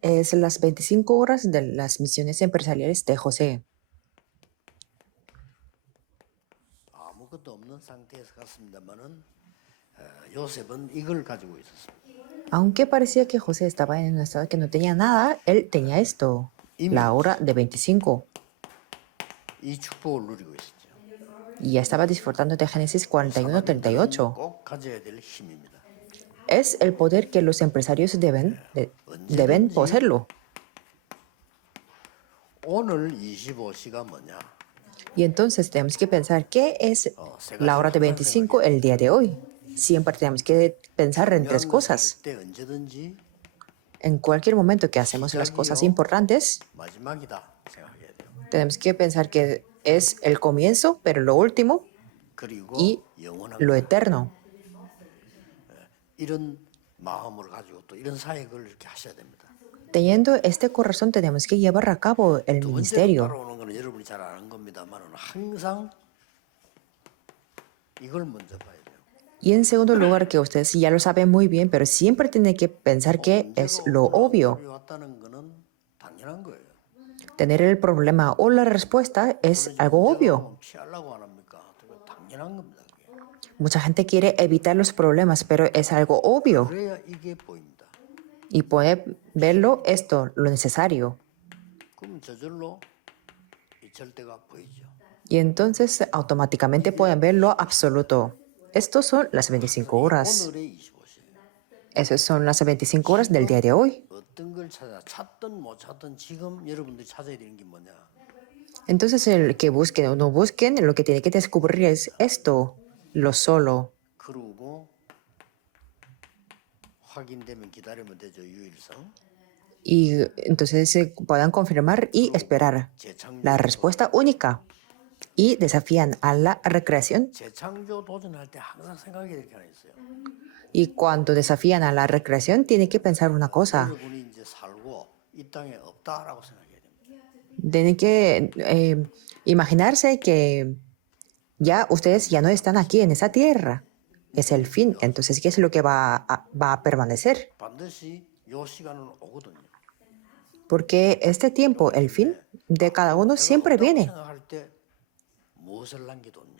Es las 25 horas de las misiones empresariales de José. 아무것도 없는 상태에서 갔습니다만은 요셉은 이걸 가지고 있었습니다. Aunque parecía que José estaba en un estado que no tenía nada, él tenía esto, la hora de 25. 이 축복을 누리고 있었죠. Y ya estaba disfrutando de Génesis 41:38. 꼭 가져야 될 힘입니다. Es el poder que los empresarios deben poseerlo. 오늘 25시가 뭐냐? Y entonces tenemos que pensar qué es la hora de 25 el día de hoy. Siempre tenemos que pensar en tres cosas. 때 언제든지 En cualquier momento que hacemos las cosas importantes, 마지막이다 생각해야 돼요. tenemos que pensar que es el comienzo, pero lo último 그리고 y 영원한 lo 거예요. eterno. 이런 마음을 가지고 또 이런 사역을 이렇게 하셔야 됩니다. Teniendo este corazón tenemos que llevar a cabo el 두 번째로 ministerio. 따라오는 거는 여러분이 잘 아는 겁니다만 항상 이걸 먼저 봐야 돼요. Y en segundo lugar, que ustedes ya lo saben muy bien, pero siempre tienen que pensar que es lo obvio. 왔다는 거는 당연한 거예요. Tener el problema o la respuesta es algo obvio. 피하려고 안 합니까? 당연한 겁니다. 그게. Mucha gente quiere evitar los problemas, pero es algo obvio. 그래야 이게 보입니다. Y puede verlo esto, lo necesario. 그럼 저절로 이 절대가 보이죠. Y entonces automáticamente pueden ver lo absoluto. Estos son las 25 horas. 오늘의 25시예요. Esas son las 25 horas del día de hoy. 어떤 걸 찾든 못 찾든 지금 여러분들이 찾아야 되는 게 뭐냐? Entonces el que busquen o no busquen, lo que tiene que descubrir es esto, lo solo. 그러고 확인되면 기다리면 되죠. 유일성. Y entonces se puedan confirmar y esperar la respuesta única. Y desafían a la recreación. 재창조 도전할 때 항상 생각이 이렇게 하나 있어요. Y cuando desafían a la recreación, tienen que pensar una cosa. 여러분이 이제 살고 이 땅에 없다라고 생각해야 됩니다. Tienen que imaginarse que ya ustedes ya no están aquí en esa tierra. Es el fin. Entonces, ¿qué es lo que va a permanecer? 반드시 요 시간은 오거든요. Porque este tiempo, el fin de cada uno siempre viene. 생각할 때 무엇을 남겨뒀냐?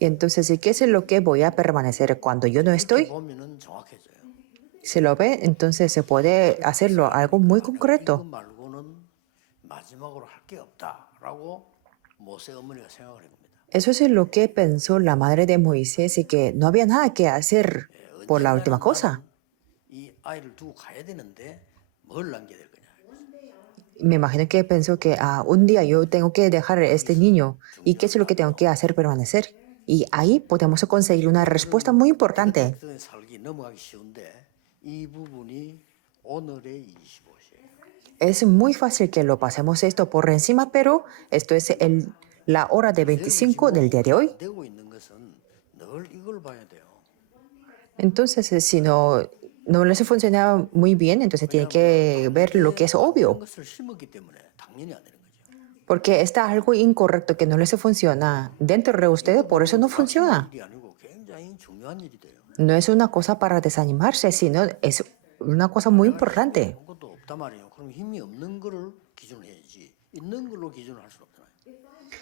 Y entonces, ¿qué es lo que voy a permanecer cuando yo no estoy? 보면은 정확해져요. Se lo ve, entonces se puede hacerlo algo muy 이거 concreto. 말고는 마지막으로 할 게 없다라고 모세 어머니가 생각을 한 겁니다. Eso es lo que pensó la madre de Moisés y que no había nada que hacer por la última cosa. 이 아이를 두고 가야 되는데 뭘 남겨야 될 거냐? Me imagino que pensó que un día yo tengo que dejar a este niño y qué es lo que tengo que hacer permanecer. Y ahí podemos conseguir una respuesta muy importante. 살기 넘어가기 쉬운데 이 부분이 오늘의 25시예요. Es muy fácil que lo pasemos esto por encima, pero esto es la hora de 25 del día de hoy. 되고 있는 것은 늘 이걸 봐야 돼요. Entonces, si no les funciona muy bien, entonces tiene que ver lo que es obvio. 것을 심었기 때문에 당연히 안 되는 거죠. Porque está algo incorrecto que no les funciona dentro de ustedes, por eso no funciona. 일이 아니고 굉장히 중요한 일이 돼요. No es una cosa para desanimarse, sino es una cosa muy importante. 아무것도 없단 말이에요. 그럼 힘이 없는 거를 기준으로 해야지. 있는 걸로 기준을 할 수는 없잖아요.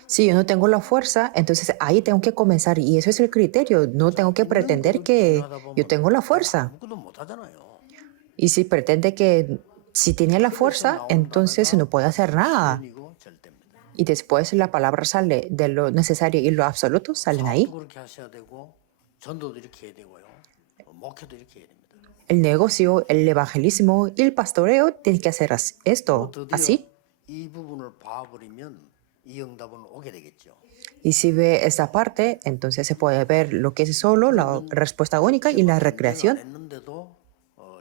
Si yo no tengo la fuerza, entonces ahí tengo que comenzar y eso es el criterio. No tengo que pretender que yo tengo la fuerza. 아무것도 못 하잖아요. Y si pretende que si tiene la fuerza, entonces no puede hacer nada. 이고 절대입니다. Y después la palabra sale de lo necesario y lo absoluto, salen ahí. 또 그렇게 하셔야 되고 전도도 이렇게 해야 되고요. 목회도 이렇게 해야 됩니다. El negocio, el evangelismo y el pastoreo tienen que hacer esto, 드디어 así. 이 부분을 봐버리면 이 응답은 오게 되겠죠. Y si ve esta parte, entonces se puede ver lo que es solo la respuesta única y la recreación. 했는데도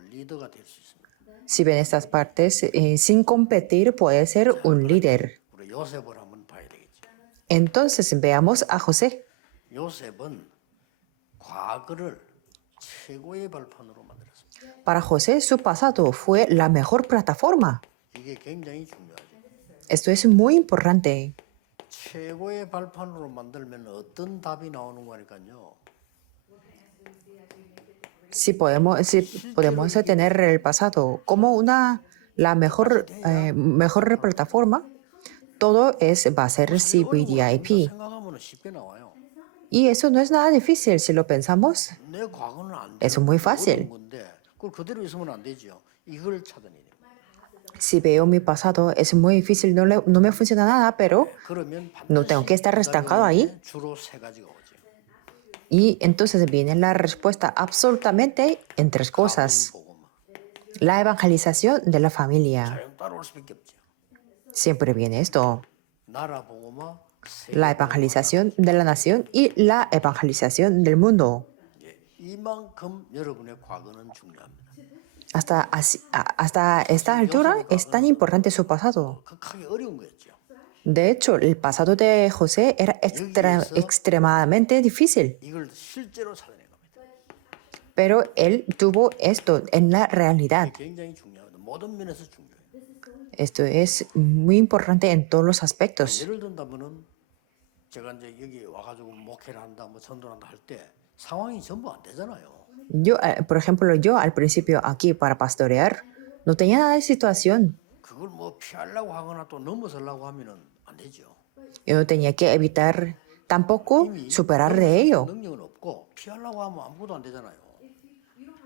리더가 될 수 있습니다. Si ven estas partes, sin competir puede ser un líder. 우리 요셉을 한번 봐야 되겠죠. Entonces veamos a José. 요셉은 과거를 최고의 발판으로 만들었습니다. Para José, su pasado fue la mejor plataforma. 이게 굉장히 중요하죠. Esto es muy importante. 최고의 발판으로 만들면 어떤 답이 나오는 거니까요. si podemos tener el pasado como la mejor plataforma, va a ser 사실 어려운 건 아닙니다. CVDIP. 생각하면 쉽게 나와요. Y eso no es nada difícil si lo pensamos. 내 과거는 안 Es 돼요. muy 그게 어려운 fácil. 건데 그걸 그대로 있으면 안 되죠. 이걸 찾아내야 돼요. Si veo mi pasado, es muy difícil, no me funciona nada, pero 그러면 no tengo que 반드시 estar 응답이 estancado ahí. 오는데 주로 세 가지가 오죠. Y entonces viene la respuesta absolutamente en tres 가문 cosas. 복음. La evangelización de la familia. 자연 따라올 수밖에 없죠. Siempre viene esto. 나라 복음화, 세계 La evangelización de la nación y la evangelización del mundo. 예, 이만큼 여러분의 과거는 중요합니다. Hasta esta altura es tan importante su pasado. 극하게 어려운 거였죠. De hecho, el pasado de José era extremadamente difícil, 이걸 실제로 찾아낸 겁니다. pero él tuvo esto en la realidad. 이게 굉장히 중요합니다. 모든 면에서 중요해요. Esto es muy importante en todos los aspectos. 예를 든다면은 제가 이제 여기 와가지고 목회를 한다, 뭐 전도를 한다 할 때 상황이 전부 안 되잖아요. Por ejemplo, yo al principio aquí para pastorear no tenía nada de situación. 그걸 뭐 피하려고 하거나 또 넘어서려고 하면은 안 되죠. Yo no tenía que evitar tampoco superar de ello. 능력은 없고 피하려고 하면 아무것도 안 되잖아요.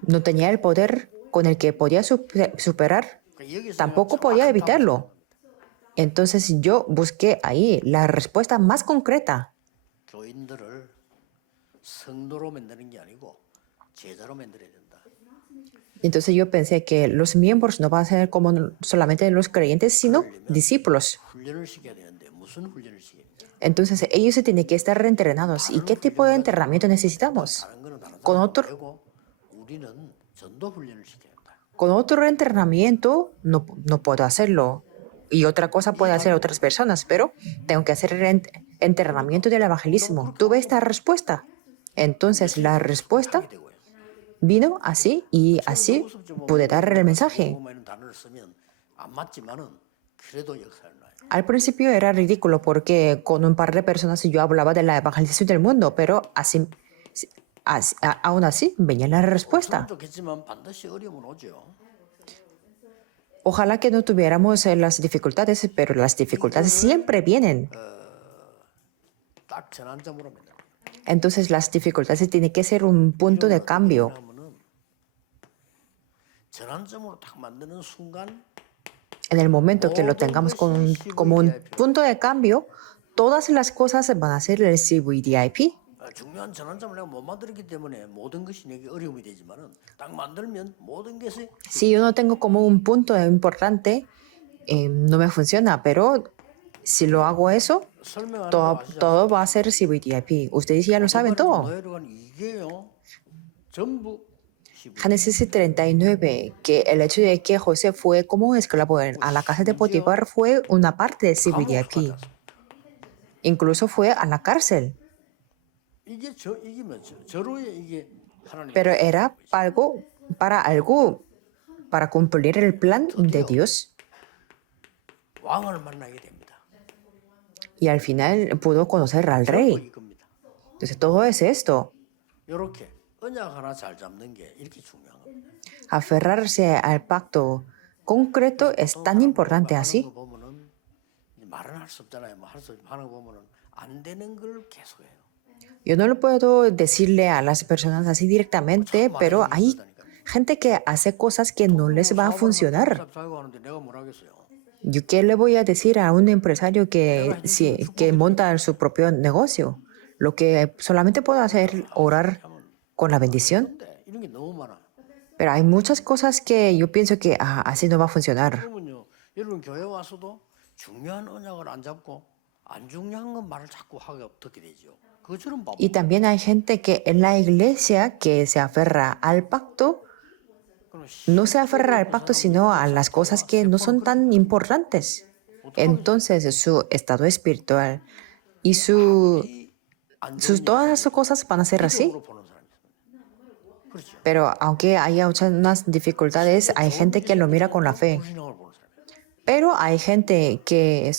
No tenía el poder con el que podía superar, 그러니까 여기서 tampoco podía evitarlo. Entonces yo busqué ahí la respuesta más concreta. 교인들을 성도로 만드는 게 아니고 제자로 만들어야 된다. Entonces yo pensé que los miembros no van a ser como solamente los creyentes, sino discípulos. 훈련을 시켜야 되는데 무슨 훈련을 시켜야 돼요? Entonces ellos se tienen que estar reentrenados. ¿Y qué tipo de entrenamiento necesitamos? 다른 거는 다른 Con 사람 otro, 되고 우리는 전도 훈련을 시켜야 된다. con otro entrenamiento no puedo hacerlo. Y otra cosa puede hacer otras personas, pero tengo que hacer el entrenamiento del evangelismo. Tuve esta respuesta. Entonces la respuesta 하게 되고요. vino así y así pude dar el mensaje. 복음이라는 단어를 쓰면 안 맞지만은 그래도 역사를 놔요. Al principio era ridículo porque con un par de personas yo hablaba de la evangelización del mundo, pero aún así venía la respuesta. 좋겠지만 반드시 어려움은 오죠. Ojalá que no tuviéramos las dificultades, pero las dificultades siempre vienen. 딱 전환점으로 만들어요. Entonces las dificultades tienen que ser un punto de cambio. 하면은 전환점으로 딱 만드는 순간 En el momento que lo tengamos como un punto de cambio, todas las cosas van a ser el CVDIP. 중요한 전환점을 내가 못 만들었기 때문에 모든 것이 내게 어려움이 되지만은 딱 만들면 모든 것이 Si yo no tengo como un punto importante, no me funciona, pero si lo hago eso, 설명하는 거 todo va a ser CVDIP. Ustedes ya lo saben todo. 노예로간 이게요. 전부 Génesis 39, que el hecho de que José fue como un esclavo a la casa de Potifar fue una parte de CVDIP. Incluso fue a la cárcel, 이게 이게 뭐죠? 저로의 이게 하나님 pero era para cumplir el plan de Dios. 왕을 만나게 됩니다. Y al final pudo conocer al rey. 이겁니다. Entonces todo es esto. 이렇게 언약 하나 잘 잡는 게 이렇게 중요한 겁니다. Aferrarse al pacto concreto es tan importante así. 거 보면은 말은 할 수 없잖아요. 뭐 할 수 하는 거 보면은 안 되는 걸 계속해요. Yo no lo puedo decirle a las personas así directamente, pero hay gente que hace cosas que no les va a funcionar. 하는데 내가 뭘 하겠어요? ¿Yo qué le voy a decir a un empresario que monta su propio negocio? Lo que solamente puedo hacer es orar con la bendición. 근데 이런 게 너무 많아. Pero hay muchas cosas que yo pienso que así no va a funcionar. 그러면요, 여러분 교회 와서도 중요한 언약을 안 잡고 안 중요한 건 말을 자꾸 하게 어떻게 되죠? 그처럼 바보. Y también hay gente que en la iglesia que se aferra al pacto, no se aferra al pacto, sino a las cosas que no son tan importantes. Entonces su estado espiritual y todas las cosas van a ser así. 보는 사람이 있습니다. 그렇죠. Pero aunque haya unas dificultades, hay gente que lo mira con la fe. 불신앙을 보는 사람이. Pero hay gente que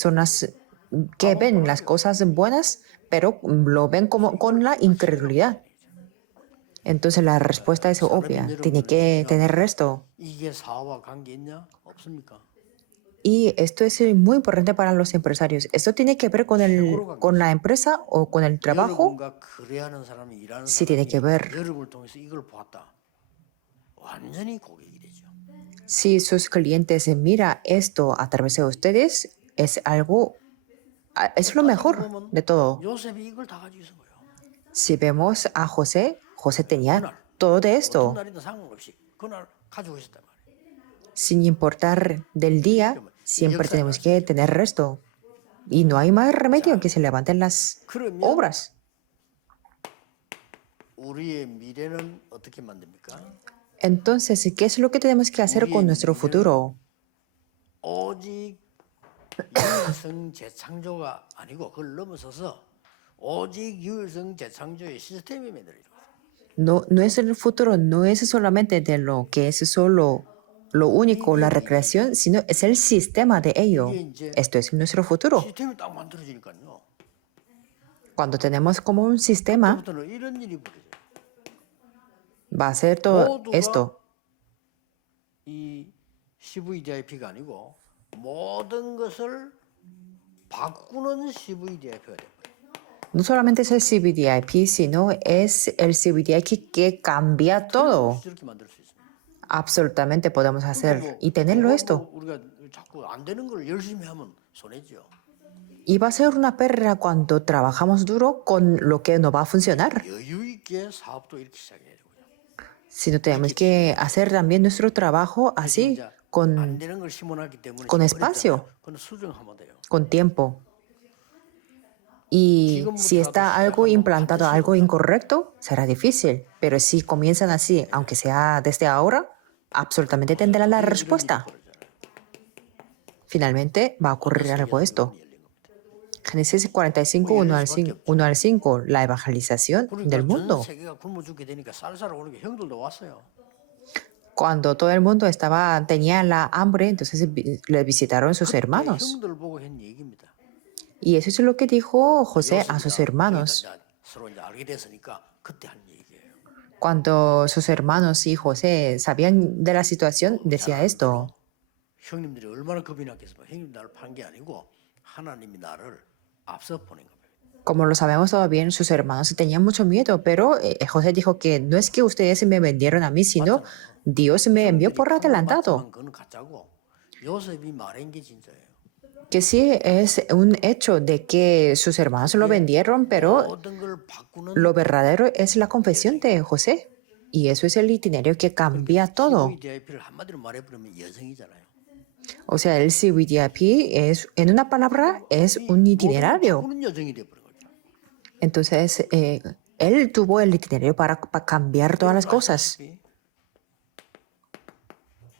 que ven las cosas buenas, pero lo ven como con la incredulidad. Entonces la respuesta es obvia. Tiene que tener resto. 이게 사업과 관계 있냐? 없습니까? Y esto es muy importante para los empresarios. ¿Esto tiene que ver con la empresa o con el trabajo? 여러분과 거래하는 사람이 일하는 Sí tiene que ver. 사람이 여러분을 통해서 이걸 보았다. 완전히 고객이 되죠. Si sus clientes mira esto a través de ustedes, es algo, es lo mejor de todo. 요셉이 이걸 다 가지고 있은 거예요. Si vemos a José, José tenía todo de 어떤 esto, 날이든 상관없이 그날 가지고 있었단 말이에요. sin importar del día, siempre tenemos que tener resto. Y no hay más remedio que se levanten las 그러면 obras. 우리의 미래는 어떻게 만듭니까? Entonces, ¿qué es lo que tenemos que hacer con nuestro futuro? 오직 유일성 재창조가 아니고 그걸 넘어서서 오직 유일성 재창조의 시스템이 만들어요. No, no es el futuro, no es solamente de lo que es solo lo único, la recreación, sino es el sistema de ello. Esto es nuestro futuro. 시스템이 딱 만들어지니까요. Cuando tenemos como un sistema, 그때부터는 이런 일이 벌어져요. va a ser todo esto. 이 CVDIP가 아니고 모든 것을 바꾸는 CVDIP가 돼요. No solamente es el CBDIP, sino es el CBDIP que cambia todo. 이렇게 만들 수 있습니다. Absolutamente podemos hacer y tenerlo esto. 우리가 자꾸 안 되는 걸 열심히 하면 손해죠. Y va a ser una pérdida cuando trabajamos duro con lo que no va a funcionar. 여유 있게 사업도 이렇게 시작해야 되고요. Sino tenemos que hacer también nuestro trabajo así, 안 con 되는 걸 심어놨기 때문에 espacio. 그건 수정하면 돼요. tiempo. Y si está algo implantado, algo incorrecto, será difícil. Pero si comienzan así, aunque sea desde ahora, absolutamente tendrán la respuesta. Finalmente va a ocurrir algo esto. Génesis 45, 1 al 5, la evangelización del mundo. 전 세계가 굶어 죽게 되니까 쌀쌀 오는 게 형들도 왔어요. Cuando todo el mundo tenía la hambre, entonces le visitaron sus hermanos. 형들 보고 한 얘기입니다. Y eso es lo que dijo José a sus hermanos. 서로 이제 알게 됐으니까 그때 한 얘기예요. Cuando sus hermanos y José sabían de la situación, decía esto. 형님들이 얼마나 겁이 났겠어요. 형님 나를 판 게 아니고 하나님이 나를 앞서 보낸 겁니다. Como lo sabemos todo bien, sus hermanos tenían mucho miedo, pero José dijo que no es que ustedes me vendieron a mí, sino Dios me envió por adelantado. 그건 가짜고 요셉이 말한 게 진짜예요. Que sí es un hecho de que sus hermanos lo vendieron, pero 모든 걸 바꾸는 lo verdadero es la confesión de José. Y eso es el itinerario que cambia todo. CVDIP를 한마디로 말해버리면 여정이잖아요. O sea, el CVDIP es, en una palabra, es un itinerario. 바꾸는 여정이 돼버린 거죠. Entonces, él tuvo el itinerario para cambiar todas las cosas.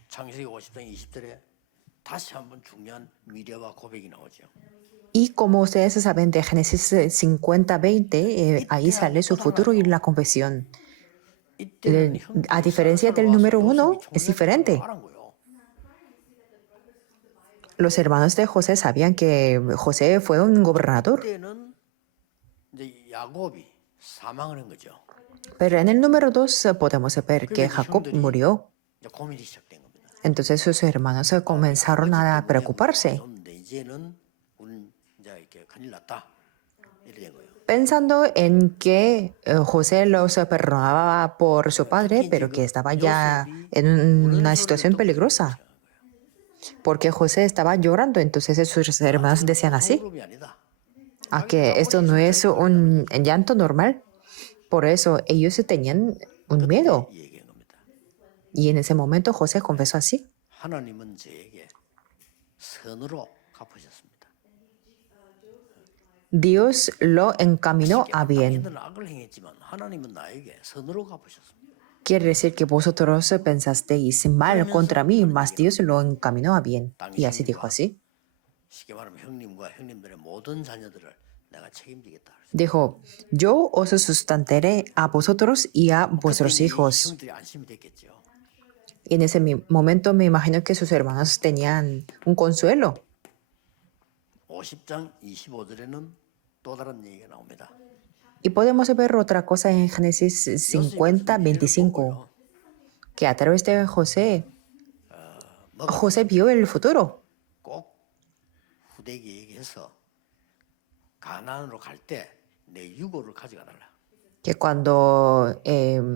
창세기 50장 20절에 다시 한번 중요한 미래와 고백이 나오죠. Y como ustedes saben de Génesis 50-20, ahí sale su futuro y la confesión. A diferencia del número 1, es diferente. Los hermanos de José sabían que José fue un gobernador. 그때는 이제 야곱이 사망을 한 거죠. Pero en el número 2 podemos ver que Jacob murió. 이제 고민이 시작된 겁니다. Entonces sus hermanos comenzaron a preocuparse, 근데 이제는 우리는 이제 이렇게 큰일 났다. 이렇게 된 거예요. pensando en que José los perdonaba por su padre, pero que estaba ya en una situación peligrosa. Porque José estaba llorando, entonces sus hermanos decían así, 소름이 아니다. a que esto no es un llanto normal. Por eso ellos tenían un miedo. 이 얘기한 겁니다. Y en ese momento José confesó así. 하나님은 저에게 선으로 갚으셨습니다. Dios lo encaminó a bien. 당신들은 악을 행했지만 하나님은 나에게 선으로 갚으셨습니다. Quiere decir que vosotros pensasteis mal contra mí, mas Dios lo encaminó a bien. Y así dijo así. 쉽게 말하면 형님과 형님들의 모든 자녀들을 내가 책임지겠다. Dijo, yo os sustentaré a vosotros y a vuestros hijos. 형들이 안심이 됐겠죠. Y en ese momento me imagino que sus hermanos tenían un consuelo. 50장 25절에는 또 다른 얘기가 나옵니다. Y podemos ver otra cosa en Génesis 50, 25, que a través de José, José vio el futuro. 꼭 후대에게 얘기해서 가나안으로 갈 때 내 유고를 가져가 달라. Que cuando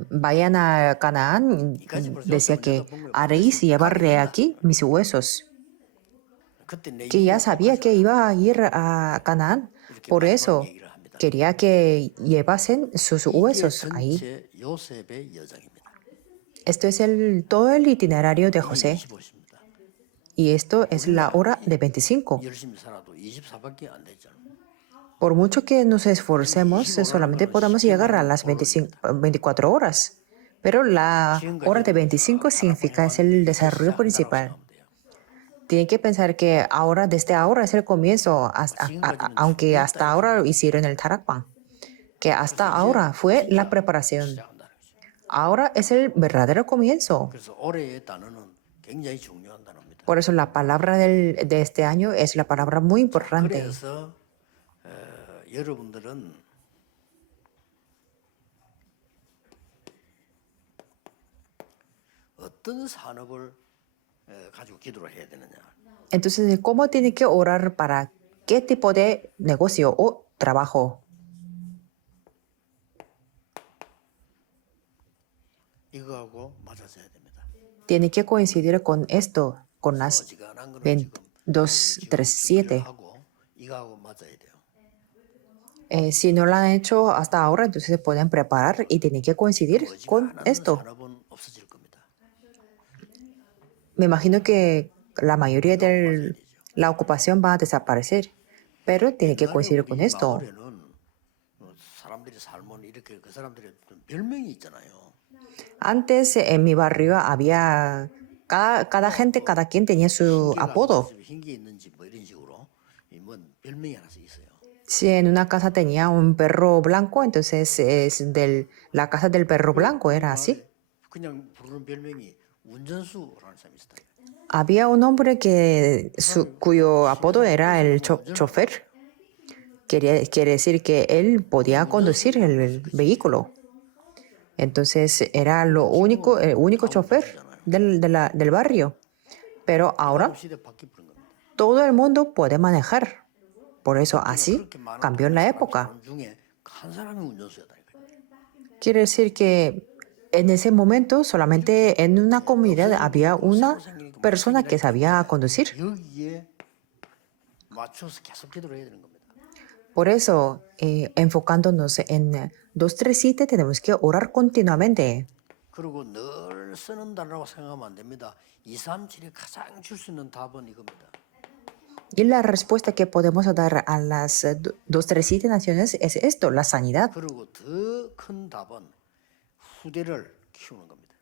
vayan a Canaán, decía que haréis llevarle aquí mis huesos. 그때 내 Que ya 유고를 sabía que iba a ir a Canaán. Por eso 얘기를 합니다. quería que llevasen sus 이게 huesos ahí. 전체 요셉의 여정입니다. Esto es todo el itinerario de 이게 José. 25입니다. Y esto es la hora de 25. 열심히 살아도 24밖에 안 되죠. Por mucho que nos esforcemos, solamente podemos llegar a las 24 horas. Pero la hora de 25 significa es el desarrollo principal. Tiene que pensar que ahora, desde ahora es el comienzo, aunque hasta ahora lo hicieron el Tarakpan. Que hasta ahora fue la preparación. 시작한다는 거죠. Ahora es el verdadero comienzo. 그래서 올해의 단어는 굉장히 중요한 단어입니다. Por eso la palabra de este año es la palabra muy importante. 그래서 여러분들은 어떤 산업을 가지고 기도를 해야 되느냐? Entonces, ¿cómo tiene que orar para qué tipo de negocio o trabajo? 이거하고 맞아져야 됩니다. Tiene que coincidir con esto, con las 어지간한 거는 237. 하고 이거하고 맞아야 돼요. Si no lo han hecho hasta ahora, entonces se pueden preparar y tiene que coincidir con 어지간한 esto. 산업은 없어질 겁니다. Me imagino que la mayoría de la ocupación va a desaparecer, pero tiene que coincidir con esto. 마을에는 사람들이 살면 이렇게 그 사람들의 별명이 있잖아요. Antes en mi barrio había cada gente, cada quien tenía su apodo. 흰게 있는지 뭐 이런 식으로 뭐 별명이 하나씩 있어요. Si en una casa tenía un perro blanco, entonces es la casa del perro blanco, era así. 그냥 부르는 별명이 운전수라는 사람이 있었다. Había un hombre cuyo apodo era el chofer. Quiere decir que él podía conducir el vehículo. Entonces era el único chofer del barrio. Pero ahora 시대 바뀌 버린 겁니다. todo el mundo puede manejar. Por eso así cambió en la época. 사람 중에 한 사람이 운전수였다. Quiere decir que en ese momento solamente en una comunidad había una persona que sabía conducir. 여기에 맞춰서 계속 기도를 해야 되는 겁니다. Por eso, enfocándonos en 237, tenemos que orar continuamente. 그리고 늘 쓰는 단어라고 생각하면 안 됩니다. 237이 가장 줄 수 있는 답은 이겁니다. Y la respuesta que podemos dar a las 237 naciones es esto, la sanidad. 그리고 더 큰 답은 후대를 키우는 겁니다.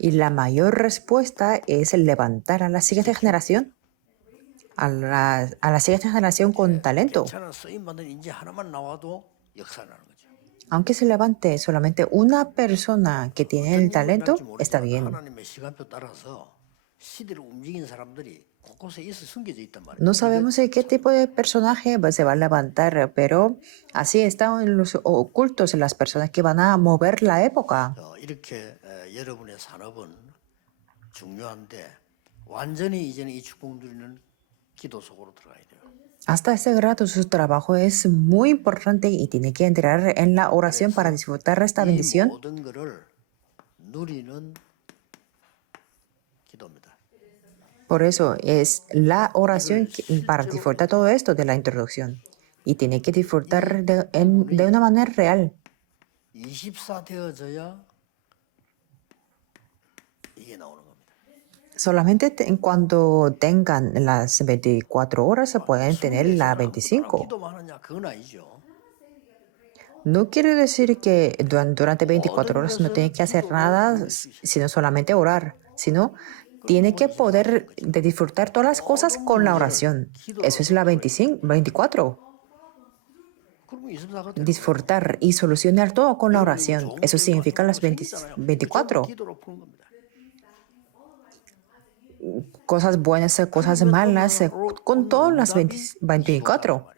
Y la mayor respuesta es levantar a la siguiente generación, a la siguiente generación con talento. 괜찮은 쓰임 받는 인재 하나만 나와도 역사라는 거죠. Aunque se levante solamente una persona que tiene el talento, está bien. 하나님의 시간표 따라서 시대를 움직이는 사람들이 곳곳에 있어 숨겨져 있단 말이에요. No sabemos de qué tipo de personaje se va a levantar, pero así están en los ocultos las personas que van a mover la época. 이렇게 여러분의 산업은 중요한데 완전히 이제는 이 축복 누리는 기도 속으로 들어가야 돼요. Hasta ese grado su trabajo es muy importante y tiene que entrar en la oración para disfrutar esta 이 bendición. 모든 거를 누리는 기도입니다. Por eso es la oración para disfrutar todo esto de la introducción. Y tiene que disfrutar de una manera real. 24 되어져야 이게 나오는 겁니다. Solamente cuando tengan las 24 horas se pueden tener la 25. 기도만 하느냐 그건 아니죠. No quiere decir que durante 24 horas no tiene que hacer nada, sino solamente orar, sino tiene que poder disfrutar todas las cosas con la oración. Eso es la 24. 그러면 24가 되는 Disfrutar y solucionar todo con la oración. Eso significa las 24. 기도로 푸는 겁니다. Cosas buenas, cosas malas, con todas las 24.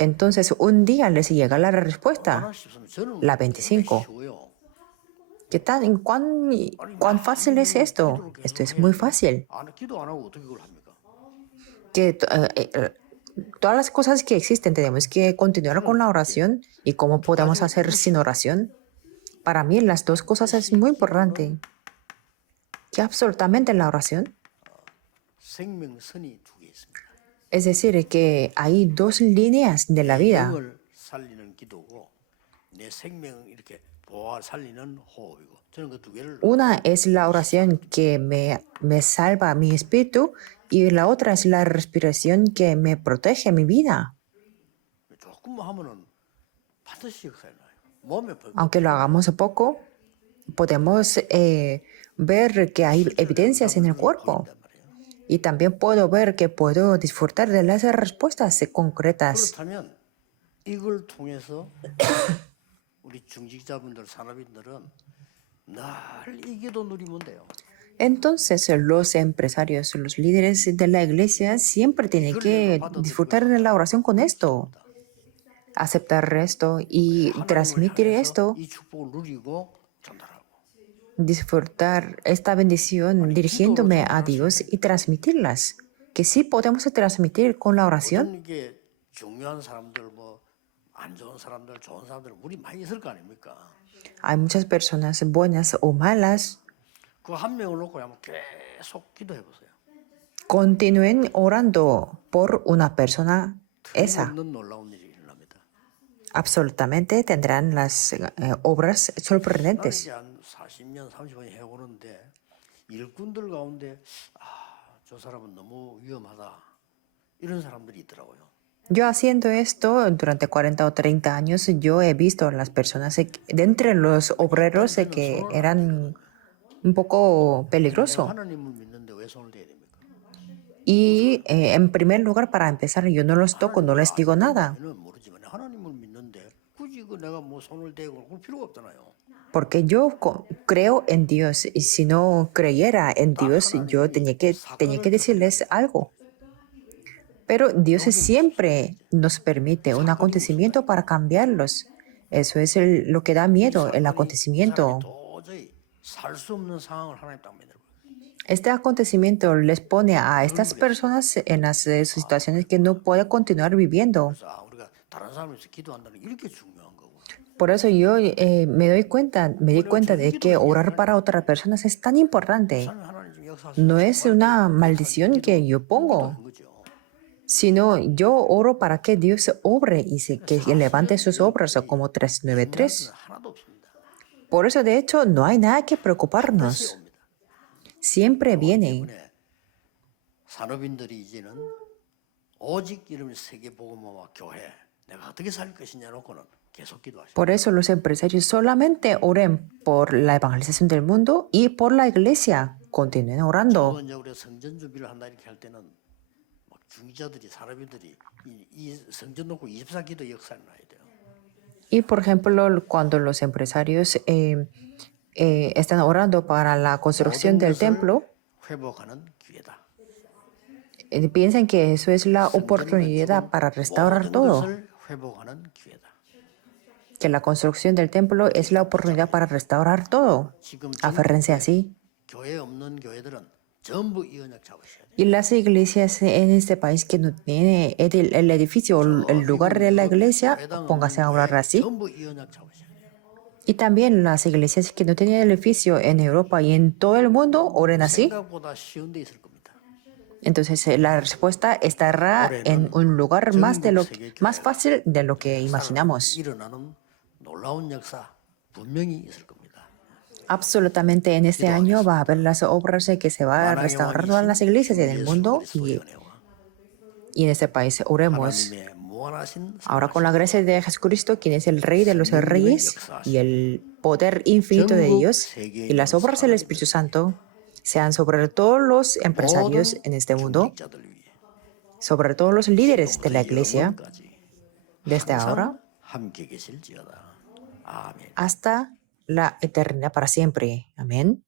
Entonces un día les llega la respuesta, 하나 싶으면 저는 la 되게 25. 쉬워요. ¿Cuán fácil es esto? Esto es muy fácil. 기도 안 하고 어떻게 그걸 합니까? Todas las cosas que existen tenemos que continuar con la oración. ¿Y cómo podemos hacer sin oración? Para mí las dos cosas es muy importante. Que absolutamente la oración. 생명선이 두 개 있습니다. Es decir, que hay dos líneas de la vida. 영을 살리는 기도고 내 생명을 이렇게 보아 살리는 호흡이고 저는 그 두 개를 Una es la oración que me salva mi espíritu y la otra es la respiración que me protege mi vida. 조금만 하면은 반드시 역사에 나요. 몸에 Aunque lo hagamos poco, podemos ver que hay evidencias en el cuerpo. Y también puedo ver que puedo disfrutar de las respuestas concretas. 그렇다면 이걸 통해서 우리 중직자분들, 산업인들은 늘 이 기도 누리면 돼요. Entonces, los empresarios, los líderes de la iglesia siempre tienen que disfrutar de la oración con esto, aceptar esto y transmitir esto, 이 축복을 누리고 전달하고. disfrutar esta bendición dirigiéndome a Dios y transmitirlas. Que sí podemos transmitir con la oración. 어떤 게 중요한 사람들 안 좋은 사람들, 좋은 사람들 우리 많이 있을 거 아닙니까? Hay muchas personas buenas o malas. 그 한 명을 놓고 한번 계속 기도해 보세요. Continúen orando por una persona esa. 없는 놀라운 일이 일어납니다. Absolutamente tendrán las obras 나는 sorprendentes. 이제 한 40년, 30년 해오는데 일꾼들 가운데 저 사람은 너무 위험하다 이런 사람들이 있더라고요. Yo haciendo esto durante 40 o 30 años, yo he visto a las personas de entre los obreros que eran un poco 내가 peligroso. 하나님을 믿는데 왜 손을 대야 됩니까? Y en primer lugar, para empezar, yo no los toco, no les digo nada. 저는 모르지만 하나님을 믿는데 굳이 내가 뭐 손을 대고 그럴 필요가 없잖아요. Porque yo creo en Dios y si no creyera en Dios, yo tenía que decirles algo. Pero Dios siempre nos permite un acontecimiento para cambiarlos. Eso es lo que da miedo, el acontecimiento. 도저히 살 수 없는 상황을 하나님 딱 만들고. Este acontecimiento les pone a estas personas en las situaciones que no pueden continuar viviendo. 그래서 우리가 다른 사람을 위해서 기도한다는 게 이렇게 중요한 거고. Por eso yo me di cuenta de que orar para otras personas es tan importante. 하나님 좀 역사하시는 No es una maldición que yo pongo, 거죠. sino yo oro para que Dios obre y que levante sus obras como 393. 하나도 없습니다. Por eso, de hecho, no hay nada que 다시 preocuparnos. 옵니다. Siempre viene. 때문에 산업인들이 이제는 오직 이름의 세계복음화와 교회 내가 어떻게 살 것이냐 놓고는 계속 기도하시고 Por eso los empresarios solamente oren por la evangelización del mundo y por la iglesia. Continúen orando. 이제 우리가 성전 준비를 한다 이렇게 할 때는 막 중기자들이 산업인들이 이 성전 놓고 24기도 역사를 놔야 돼요. Y por ejemplo, cuando los empresarios están orando para la construcción del templo, 회복하는 기회다. piensan que eso es la oportunidad para restaurar 모든 todo. 것을 회복하는 기회다. Que la construcción del templo es la oportunidad para restaurar todo. 지금 Aférrense así. 교회 없는 교회들은 전부 이 언약 잡으셔야 돼요. Y las iglesias en este país que no tiene el edificio o el lugar de la iglesia, póngase a orar así. 전부 이 언약 잡으셔야 돼요. Y también las iglesias que no tienen el edificio en Europa y en todo el mundo, oren así. 생각보다 쉬운 데 있을 겁니다. Entonces la respuesta estará en un lugar más fácil de lo que imaginamos. 일어나는 놀라운 역사 분명히 있을 겁니다. Absolutamente en este año va a haber las obras que se va a restaurar todas las iglesias en el mundo y en este país oremos. 하나님의 무한하신 Ahora con la gracia de Jesucristo, quien es el Rey de los Reyes y el poder infinito de Dios y las obras del Espíritu Santo sean sobre todos los empresarios en este mundo, 중직자들 위해 sobre todos los líderes de la iglesia, 영원까지 desde ahora 함께 계실지어다. 아멘. hasta la eternidad para siempre. Amén.